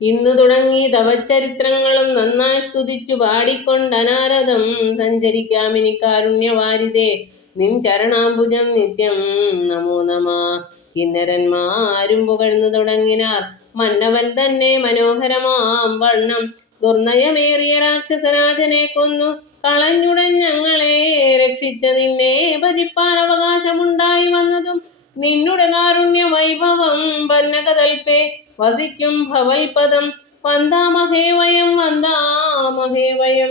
ഇന്നു തുടങ്ങി തവചരിത്രങ്ങളും നന്നായി സ്തുതിച്ചു പാടിക്കൊണ്ടനാരദം സഞ്ചരിക്കാമിനി കാരുണ്യവാരിതേ. നിൻ ചരണാംബുജം നിത്യം നമോ നമഃ. കിന്നരന്മാരും പുകഴ്ന്നു തുടങ്ങിനാർ മന്നവൻ തന്നെ മനോഹരമാം വണ്ണം. ദുർനയമേറിയ രാക്ഷസരാജനെ കൊന്നു കളഞ്ഞുടൻ ഞങ്ങളെ രക്ഷിച്ച നിന്നെ ഭജിപ്പാൻ അവകാശമുണ്ടായി വന്നതും നിന്നുടെ കാരുണ്യ വൈഭവം. പന്നകതൽപേ വസിക്കും ഭവൽപദം വന്ദാമഹേ വയം വന്ദാമഹേ വയം.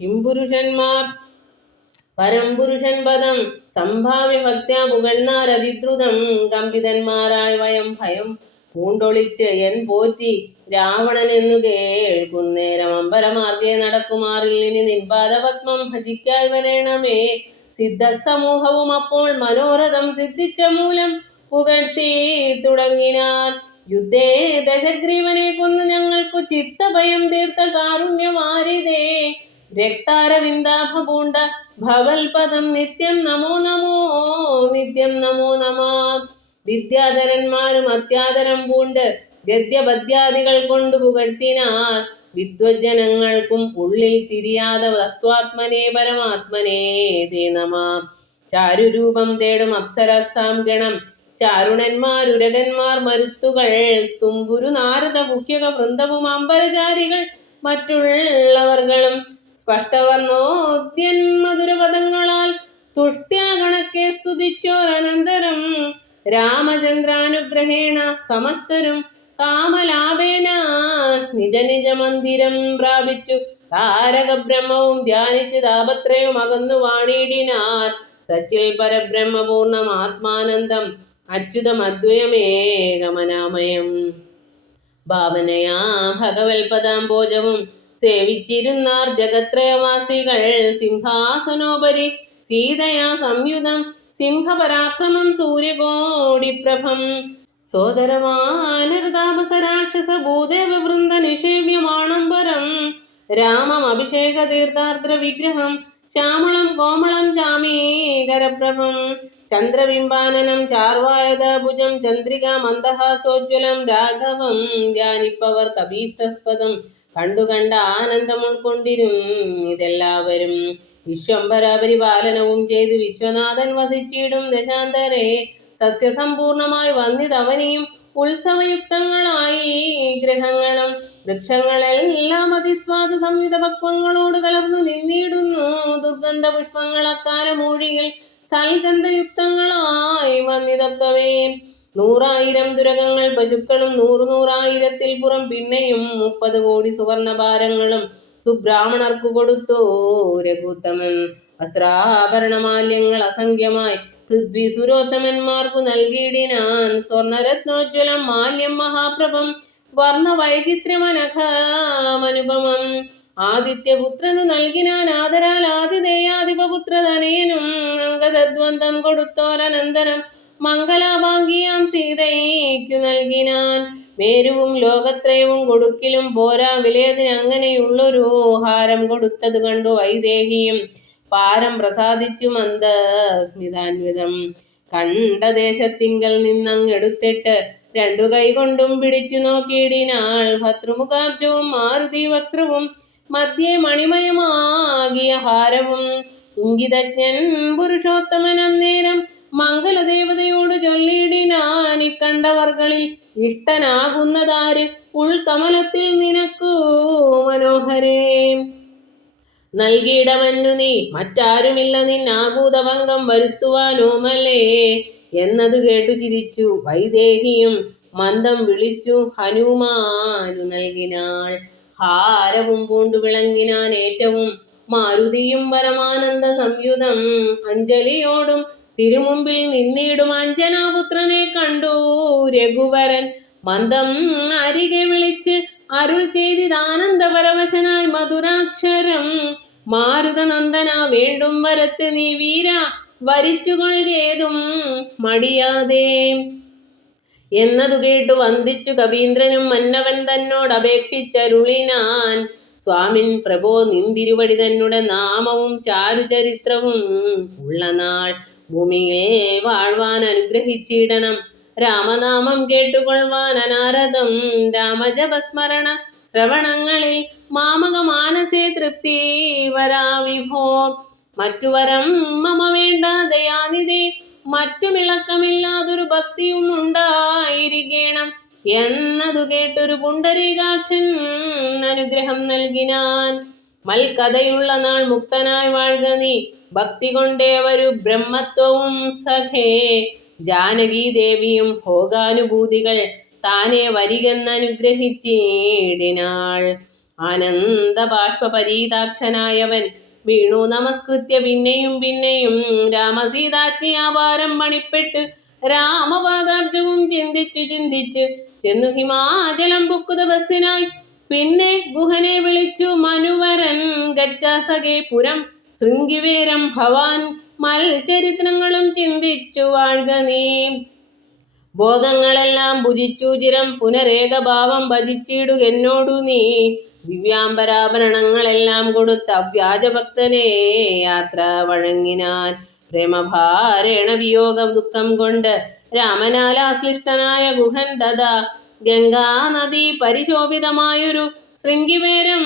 കിംപുരുഷന്മാർ പരംപുരുഷൻ പദം സംഭാവ്യ ഭക്ത്യാ പുകഴ്ന്നാർ അതിദ്രുതം. കമ്പിതന്മാരായി വയം ഭയം പൂണ്ടൊളിച്ച് എൻ പോറ്റി രാവണൻ എന്നു കേൾക്കുന്നേരം. അമ്പരമാർഗേ നടക്കുമാറിൽ ഇനി നിൻപാദപത്മം ഭജിക്കായി വരേണമേ. സിദ്ധസമൂഹവും അപ്പോൾ മനോരഥം സിദ്ധിച്ച മൂലം പുകഴ്ത്തി തുടങ്ങിനാർ. യുദ്ധേ ദശഗ്രീവനെ കൊന്നു ഞങ്ങൾക്കു ചിത്തഭയം തീർത്ത കാരുണ്യവാരിതേ. രക്താരവിന്ദാഭ പൂണ്ട ഭവൽപദം നിത്യം നമോ നമോ നിത്യം നമോ നമഃ. വിദ്യാധരന്മാരും അത്യാദരം പൂണ്ട് ഗദ്യപദ്യാദികൾ കൊണ്ടു പുകഴ്ത്തിനാർ. വിദ്വജ്ജനങ്ങൾക്കും ഉള്ളിൽ തിരിയാതെ തത്വാത്മനേ പരമാത്മനേ തേ നമഃ. ചാരുരൂപം തേടും അപ്സരസാം ഗണം ചാരുണന്മാരുരകന്മാർ മരുത്തുകൾ തുമ്പുരു നാരദ ഗുഹ്യക വൃന്ദവും അമ്പരചാരികൾ മറ്റുള്ളവർകളും സ്പഷ്ടവർണോദ്യൻ മധുരപദങ്ങളാൽ തുഷ്ട്യാഗണക്കെ സ്തുതിച്ചോരനന്തരം. രാമചന്ദ്രാനുഗ്രഹേണ സമസ്തരും കാമലാഭേന നിജ നിജ മന്ദിരം പ്രാപിച്ചു താരക ബ്രഹ്മവും ധ്യാനിച്ച് താപത്രയും അകന്നു വാണിടിനാർ. സച്ചിൽ പരബ്രഹ്മപൂർണം ആത്മാനന്ദം അച്യുതം അദ്വയമേകമനാമയം. ഭാവനയാ ഭഗവൽപദാംബോജവും സേവിച്ചിരുന്നാർ ജഗത്രയവാസികൾ. സിംഹാസനോപരി സീതയാ സംയുതം സിംഹപരാക്രമം സൂര്യകോടിപ്രഭം. സോദരവാനരതാപസരാക്ഷസ ഭൂദേവ വൃന്ദ നിഷേവ്യമാണംബരം. രാമം അഭിഷേക തീർത്ഥാർദ്ര വിഗ്രഹം ശ്യാമളം കോമളം ചാമീകരപ്രഭം. ചന്ദ്രബിംബാനനം ചാർവായതഭുജം ചന്ദ്രിക മന്ദഹാസോജ്വലം. രാഘവം ധ്യാനിപ്പവർ കഭീഷ്ടസ്പദം കണ്ടു കണ്ട ആനന്ദം ഉൾക്കൊണ്ടിരും ഇതെല്ലാവരും. വിശ്വംഭര പരിപാലനവും ചെയ്ത് വിശ്വനാഥൻ വസിച്ചിടും ദശാന്തരെ. സസ്യസമ്പൂർണമായി വന്നിതവനിയും ഉത്സവയുക്തങ്ങളായി ഗ്രഹങ്ങളും. വൃക്ഷങ്ങളെല്ലാം അതിസ്വാദ സംയുത പക്വങ്ങളോട് കലർന്നു നിന്നിടുന്നു. ദുർഗന്ധ പുഷ്പങ്ങൾ അക്കാലമൂഴികൾ സൽഗന്ധയുക്തങ്ങളായി വന്നിതൊക്കവേ. 100,000 തുരകങ്ങൾ പശുക്കളും 100,000 പുറം പിന്നെയും 30 കോടി സുവർണഭാരങ്ങളും സുബ്രാഹ്മണർക്കു കൊടുത്തു രഘുത്തമൻ. വസ്ത്രാഭരണമാല്യങ്ങൾ അസംഖ്യമായി പൃഥ്വി സുരോത്തമന്മാർക്കു നൽകിയിടിനാൻ. സ്വർണരത്നോജ്വലം മാല്യം മഹാപ്രഭം വർണ്ണവൈചിത്ര്യമനഘാമനുപമം. ആദിത്യപുത്രനു നൽകിനാൻ ആദരാൽ ആതിഥേയാധിപപുത്രതനയനും. അംഗതദ്വന്ദ്ം കൊടുത്തോരനന്തരം മംഗലാഭാംഗിയാം സീതയ്ക്കു നൽകിനാൻ. മേരുവും ലോകത്രയവും കൊടുക്കിലും പോരാ വിലയതിനങ്ങനെയുള്ളൊരു ഹാരം കൊടുത്തത് കണ്ടു വൈദേഹിയും പാരം പ്രസാദിച്ചു മന്ദസ്മിതാന്വിതം. കണ്ട ദേശത്തിങ്കൽ നിന്നങ്ങെടുത്തിട്ട് രണ്ടു കൈകൊണ്ടും പിടിച്ചു നോക്കിയിടിനാൾ. ഭർതൃമുഖാബ്ജവും മാരുതി വക്രവും മധ്യേ മണിമയമാകിയ ഹാരവും. ഇംഗിതജ്ഞൻ പുരുഷോത്തമൻ അന്നേരം മംഗലദേവതയോട് ചൊല്ലിയിടിനാൻ, ഇക്കണ്ടവർകളിൽ ഇഷ്ടനാകുന്നതാര്? ഉൾക്കമലത്തിൽ നിനക്കു മനോഹരേ നൽകിയിടമന്നു നീ, മറ്റാരുമില്ല നിന്നാകൂതഭംഗം വരുത്തുവാനോമല്ലേ. എന്നതു കേട്ടു ചിരിച്ചു വൈദേഹിയും മന്ദം വിളിച്ചു ഹനുമാനു നൽകിനാൾ. ഹാരവും പൂണ്ടു വിളങ്ങിനാൻ ഏറ്റവും മാരുതിയും പരമാനന്ദ സംയുതം. അഞ്ജലിയോടും തിരുമുമ്പിൽ നിന്നിടും അഞ്ജനാപുത്രനെ കണ്ടു രഘുവരൻ. മന്ദം അരികെ വിളിച്ച് അരുൾ ചെയ്തിതാനന്ദപരവശനായി മധുരാക്ഷരം, മാരുതനന്ദന വേണ്ടും വരത്ത് നീ വീര വരിച്ചുകൊള്ളുകേതും മടിയാതെ. എന്നതു കേട്ടു വന്ദിച്ചു കവീന്ദ്രനും മന്നവൻ തന്നോട് അപേക്ഷിച്ചരുളിനാൻ, സ്വാമിൻ പ്രഭോ നിന്തിരുവടി തന്നെ നാമവും ചാരുചരിത്രവും ഉള്ള നാൾ ഭൂമിയിൽ വാഴ്വാൻ അനുഗ്രഹിച്ചിടണം. രാമനാമം കേട്ടുകൊള്ളുവാൻ അനാരതം രാമജപസ്മരണ ശ്രവണങ്ങളിൽ മാമക മാനസേ തൃപ്തി വരാ വിഭോ. മറ്റു വരം മമ വേണ്ട ദയാനിധേ, മറ്റുമിളക്കമില്ലാതൊരു ഭക്തിയും ഉണ്ടായിരിക്കണം. എന്നതു കേട്ടൊരു പുണ്ടരീകാക്ഷൻ അനുഗ്രഹം നൽകിനാൻ. മൽക്കഥയുള്ള നാൾ മുക്തനായി വാഴ്ക നീ, ഭക്തി കൊണ്ടേവരു ബ്രഹ്മത്വവും സഖേ. ജാനകി ദേവിയും ഭോഗാനുഭൂതികൾ താനെ വരികെന്നനുഗ്രഹിച്ചിടിനാൾ. ആനന്ദ ബാഷ്പരീതാക്ഷനായവൻ വീണു നമസ്കൃത്യ പിന്നെയും പിന്നെയും രാമസീതാജ്ഞാപാരം പണിപ്പെട്ട് രാമപാദാബ്ജവും ചിന്തിച്ചു ചിന്തിച്ച് ചെന്നു ഹിമാചലം പുക്കുത ബസ്സിനായി. പിന്നെ ഗുഹനെ വിളിച്ചു മനുവരൻ ഗച്ഛാസഖേ പുരം ശൃംഗിവേരം ഭവാൻ. മൽചരിത്രങ്ങളും ചിന്തിച്ചു വാഴ്ക നീ, ഭോഗങ്ങളെല്ലാം ഭുജിച്ചു ചിരം പുനരേകഭാവം ഭജിച്ചിടുകെന്നോടു നീ. ദിവ്യാംബരാഭരണങ്ങളെല്ലാം കൊടുത്ത അവ്യാജഭക്തനെ യാത്ര വഴങ്ങിനാൻ. പ്രേമഭാരേണ വിയോഗ ദുഃഖം കൊണ്ട് രാമനാലാശ്ലിഷ്ടനായ ഗുഹൻ തഥാ ഗംഗാനദി പരിശോഭിതമായൊരു ശൃംഗിവേരം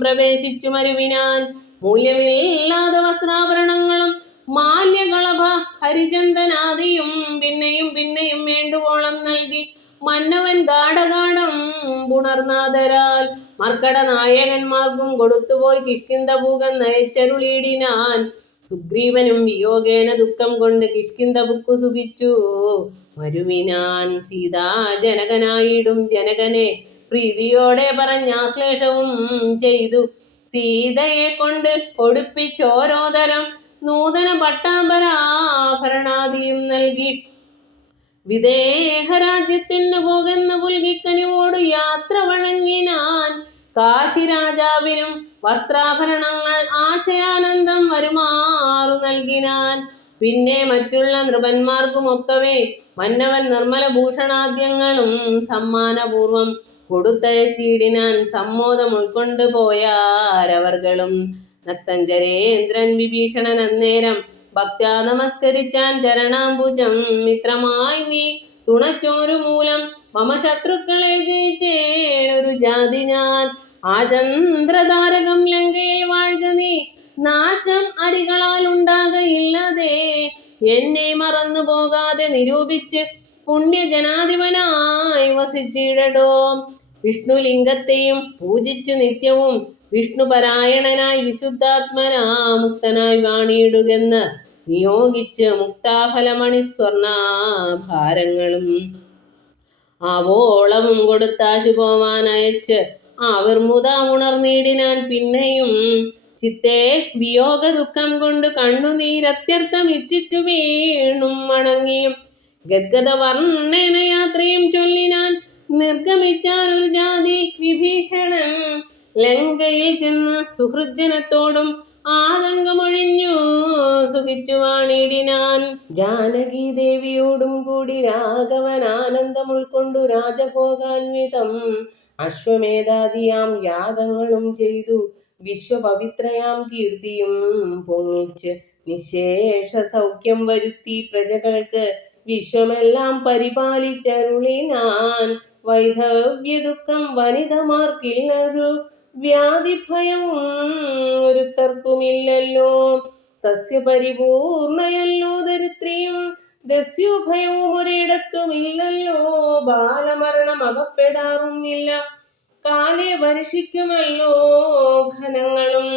പ്രവേശിച്ചു മരുവിനാൻ. മൂല്യമില്ലാത്ത വസ്ത്രാഭരണങ്ങളും മാല്യകളഭ ഹരിചന്ദനാദിയും പിന്നെയും പിന്നെയും വേണ്ടുവോളം നൽകി മന്നവൻ ഗാഠഗാഠം പുണർനാദരാൽ മർക്കട നായകന്മാർക്കും കൊടുത്തുപോയി കിഷ്കിന്ധഭൂകം നയച്ചരുളിയിടിനാൻ. സുഗ്രീവനും വിയോഗേന ദുഃഖം കൊണ്ട് കിഷ്കിന്ധഭുക്കു സുഖിച്ചു മരുവിനാൻ. സീതാജനകനായിടും ജനകനെ പ്രീതിയോടെ പറഞ്ഞാശ്ലേഷവും ചെയ്തു സീതയെ കൊണ്ട് കൊടുപ്പിച്ചോരോതരം നൂതന പട്ടാംബരാഭരണാദിയും നൽകി. വിദേഹരാജ്യത്തിന് പോകുന്ന പുൽകിക്കനിവോട് യാത്ര വഴങ്ങിനാൻ. കാശിരാജാവിനും വസ്ത്രാഭരണങ്ങൾ ആശയാനന്ദം വരുമാറു നൽകിനാൻ. പിന്നെ മറ്റുള്ള നൃപന്മാർക്കുമൊക്കവേ മന്നവൻ നിർമ്മല ഭൂഷണാദ്യങ്ങളും സമ്മാനപൂർവം കൊടുത്തയച്ചിടിനാൻ. സമ്മോദം ഉൾക്കൊണ്ടു പോയാരവർകളും. നത്തഞ്ചരേന്ദ്രൻ വിഭീഷണൻ അന്നേരം ഭക്ത്യാ നമസ്കരിച്ചാൻ ചരണാംബുജം. മിത്രമായി നീ തുണച്ചോരു മൂലം മമ ശത്രുക്കളെ ജയിച്ചേനൊരു ജാതി ഞാൻ. ആ ചന്ദ്രതാരകം ലങ്കയിൽ വാഴ്ക നീ, നാശം അരികളാൽ ഉണ്ടാകയില്ലതേ. എന്നെ മറന്നു പോകാതെ നിരൂപിച്ച് പുണ്യജനാധിപനായി വസിച്ചിടടോ. വിഷ്ണുലിംഗത്തെയും പൂജിച്ച് നിത്യവും വിഷ്ണുപരായണനായി വിശുദ്ധാത്മനാ മുക്തനായി വാണിയിടുകെന്ന് നിയോഗിച്ച് മുക്താഫലമണി സ്വർണാഭാരങ്ങളും ആവോളവും കൊടുത്താശു പോവാൻ അയച്ച് ആവിർമുത ഉണർന്നിടിനാൻ. പിന്നെയും ചിത്തേ വിയോഗ ദുഃഖം കൊണ്ട് കണ്ണുനീരത്യർത്ഥം ഇറ്റിറ്റു വീണും മടങ്ങിയും ഗദ്ഗത വർണ്ണന യാത്രയും ചൊല്ലിനാൻ. നിർഗമിച്ചാൻ ഒരു ജാതി വിഭീഷണൻ ലങ്കയിൽ ചെന്ന് സുഹൃജനത്തോടും ആതങ്കമൊഴിഞ്ഞു സുഖിച്ചു വാണിടിനാൻ. ജാനകി ദേവിയോടും കൂടി രാഘവൻ ആനന്ദം ഉൾക്കൊണ്ടു രാജഭോഗാൻവിതം അശ്വമേധാദിയാം യാഗങ്ങളും ചെയ്തു വിശ്വപവിത്രയാം കീർത്തിയും പൊങ്ങിച്ച് നിശേഷ സൗഖ്യം വരുത്തി പ്രജകൾക്ക് വിശ്വമെല്ലാം പരിപാലിച്ചരുളിനാൻ. വൈധവ്യ ദുഃഖം വനിതമാർക്കില്ലൊരു വ്യാധിഭയവും ഒരുത്തർക്കുമില്ലല്ലോ. സസ്യപരിപൂർണയല്ലോ ദരിദ്രിയും ദസ്യുഭയവും ഒരിടത്തുമില്ലല്ലോ. ബാലമരണം അകപ്പെടാറുമില്ല, കാലേ വർഷിക്കുമല്ലോ ഘനങ്ങളും.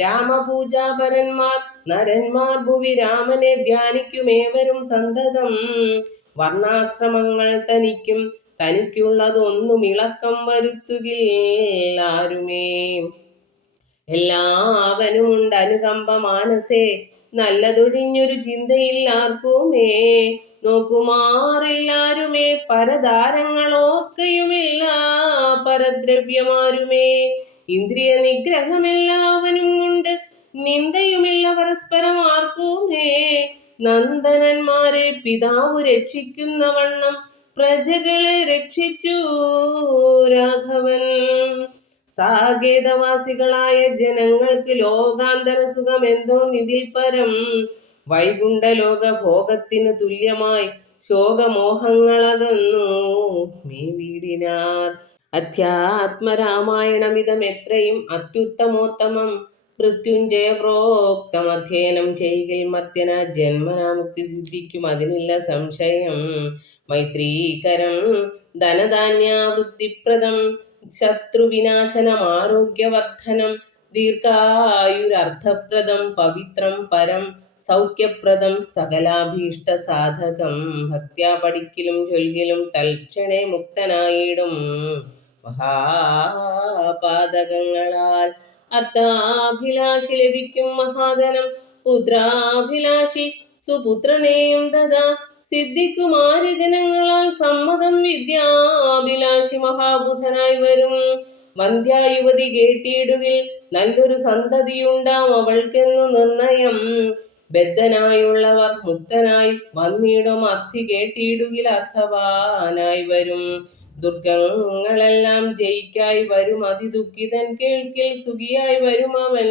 രാമപൂജാപരന്മാർ നരന്മാർ ഭുവി രാമനെ ധ്യാനിക്കുമേവരും സന്തതം. വർണ്ണാശ്രമങ്ങൾ തനിക്കും തനിക്കുള്ളതൊന്നും ഇളക്കം വരുത്തുകില്ലാരുമേ. എല്ലാവനുമുണ്ട് അനുകമ്പ മാനസേ, നല്ലതൊഴിഞ്ഞൊരു ചിന്തയില്ലാർക്കുമേ. നോക്കുമാറില്ലാരുമേ പരതാരങ്ങളോർക്കയുമില്ല പരദ്രവ്യമാരുമേ. ഇന്ദ്രിയ നിഗ്രഹമെല്ലാവനും ഉണ്ട്, നിന്ദയുമില്ല പരസ്പരമാർക്കുമേ. നന്ദനന്മാരെ പിതാവ് രക്ഷിക്കുന്ന വണ്ണം പ്രജകളെ രക്ഷിച്ചു രാഘവൻ. സാകേതവാസികളായ ജനങ്ങൾക്ക് ലോകാന്തര സുഖം എന്തോ നിതിൽ പരം. വൈകുണ്ഠലോക ഭോഗത്തിന് തുല്യമായി ശോകമോഹങ്ങളകന്നു മേവിടിനാർ. അധ്യാത്മരാമായണമിതം എത്രയും അത്യുത്തമോത്തമം. മൃത്യുഞ്ജയ പ്രോക്തം അധ്യയനം ചെയ്യിൽ മർത്യന ജന്മനാ മുക്തി സിദ്ധിക്കും, അതിനില്ല സംശയം. മൈത്രീകരം ധനധാന്യാവൃത്തിപ്രദം ശത്രുവിനാശനം ആരോഗ്യവർദ്ധനം ദീർഘായുരർത്ഥപ്രദം പവിത്രം പരം സൗഖ്യപ്രദം സകലാഭീഷ്ട സാധകം. ഭക്ത്യാ പഠിക്കലും ചൊൽകിലും തൽക്ഷണേ മുക്തനായിടും മഹാപാതകങ്ങളാൽ. അർത്ഥാഭിലാഷി ലഭിക്കും മഹാധനം, പുത്രാഭിലാഷി സുപുത്രനെയും തഥാ സിദ്ധിക്കും ആര്യജനങ്ങളാൽ സമ്മതം. വിദ്യാഭിലാഷി മഹാബുധനായി വരും. വന്ധ്യായുവതി കേട്ടിടുകിൽ നല്ലൊരു സന്തതിയുണ്ടാം അവൾക്കെന്നു നിർണയം. ബദ്ധനായുള്ളവർ മുക്തനായി വന്നിടും, അർത്ഥി കേട്ടിടുകിൽ അർത്ഥവാനായി വരും. ദുർഗങ്ങളെല്ലാം ജയിക്കായി വരും അതിദുഃഖിതൻ കേൾക്കിൽ സുഖിയായി വരും അവൻ.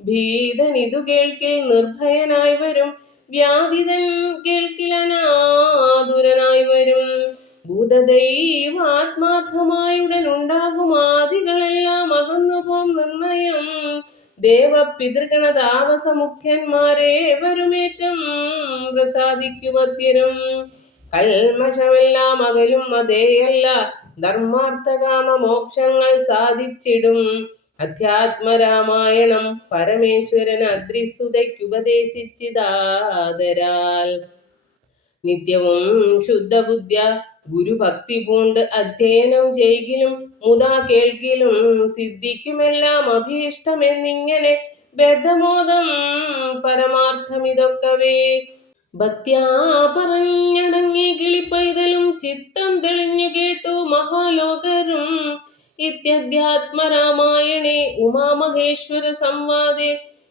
ഭീതൻ ഇതു കേൾക്കിൽ നിർഭയനായി വരും, വ്യാധിതൻ കേൾക്കിൽ അനാതുരനായി വരും. ഭൂതദൈവാത്മാർത്ഥമായുടൻ ഉണ്ടാകും ആദികളെല്ലാം അകന്നുപോം നിർണയം. ദേവപിതൃഗണ താപസ മുഖ്യന്മാരേവരുമേറ്റം പ്രസാദിക്കുമത്യരം. കൽമഷമെല്ലാം അകലും അതേയല്ല ധർമാർത്ഥകാമ മോക്ഷങ്ങൾ സാധിച്ചിടും. അധ്യാത്മരാമായണം പരമേശ്വരൻ അദ്രിസുതയ്ക്കുപദേശിച്ചിതാദരാൽ. നിത്യവും ശുദ്ധബുദ്ധ്യ ഗുരുഭക്തി പൂണ്ട് അധ്യയനം ചെയ്കിലും മുതാ കേൾക്കിലും സിദ്ധിക്കുമെല്ലാം അഭീഷ്ടമെന്നിങ്ങനെ ബദ്ധമോദം പരമാർത്ഥമിതൊക്കവേ. ഭക്ത്യാ പറഞ്ഞടങ്ങി കിളിപ്പൈതലും ചിത്തം തെളിഞ്ഞു കേട്ടു മഹാലോകരും. ഇത്യധ്യാത്മരാമായണേ ഉമാമഹേശ്വര സംവാദേ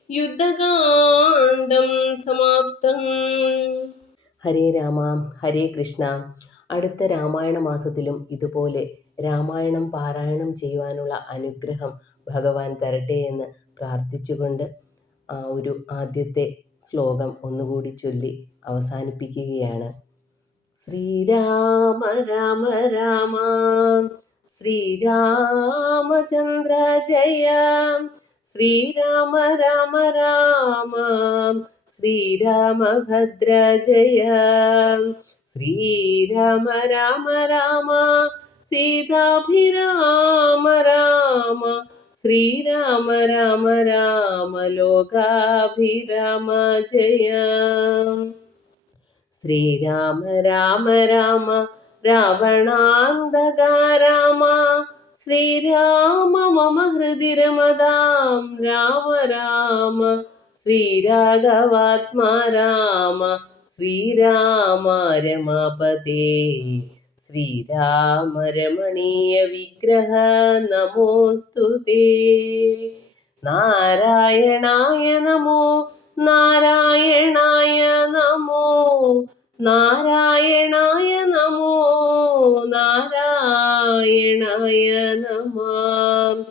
യുദ്ധകാണ്ഡം സമാപ്തം. ഹരേ രാമ ഹരേ കൃഷ്ണ. അടുത്ത രാമായണ മാസത്തിലും ഇതുപോലെ രാമായണം പാരായണം ചെയ്യുവാനുള്ള അനുഗ്രഹം ഭഗവാൻ തരട്ടെ എന്ന് പ്രാർത്ഥിച്ചുകൊണ്ട് ഒരു ആദ്യത്തെ ശ്ലോകം ഒന്നുകൂടി ചൊല്ലി അവസാനിപ്പിക്കുകയാണ്. ശ്രീരാമ രാമ രാമ ശ്രീരാമചന്ദ്ര ജയ. ശ്രീരാമ രാമ രാമ ശ്രീരാമഭദ്ര ജയ. ശ്രീരാമ രാമ രാമ സീതാഭിരാമ രാമ. ശ്രീരാമ രാമ രാമ ലോകാഭിരാമ ജയ. ശ്രീരാമ രാമ രാമ രാവണാന്തക രാമ. ശ്രീരാമ മമ ഹൃദി രമതാം രാമ രാമ. ശ്രീരാഘവാത്മാ രാമ. ശ്രീരാമ രമാപതേ. ശ്രീരാമ രമണീയ വിഗ്രഹ നമോസ്തുതേ. നാരായണായ നമോ നാരായണായ നമോ നാരായണായ നമോ നാരായണായ നമഃ.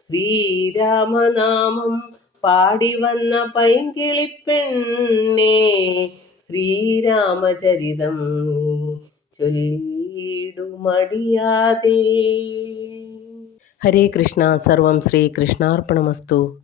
ശ്രീരാമനാമം പാടി വന്ന പൈങ്കിളിപ്പെണ്ണേ, ശ്രീരാമചരിതം നീ ചൊല്ലിയിടുമടിയാതെ. ഹരേ കൃഷ്ണ. സർവം ശ്രീകൃഷ്ണാർപ്പണമസ്തു.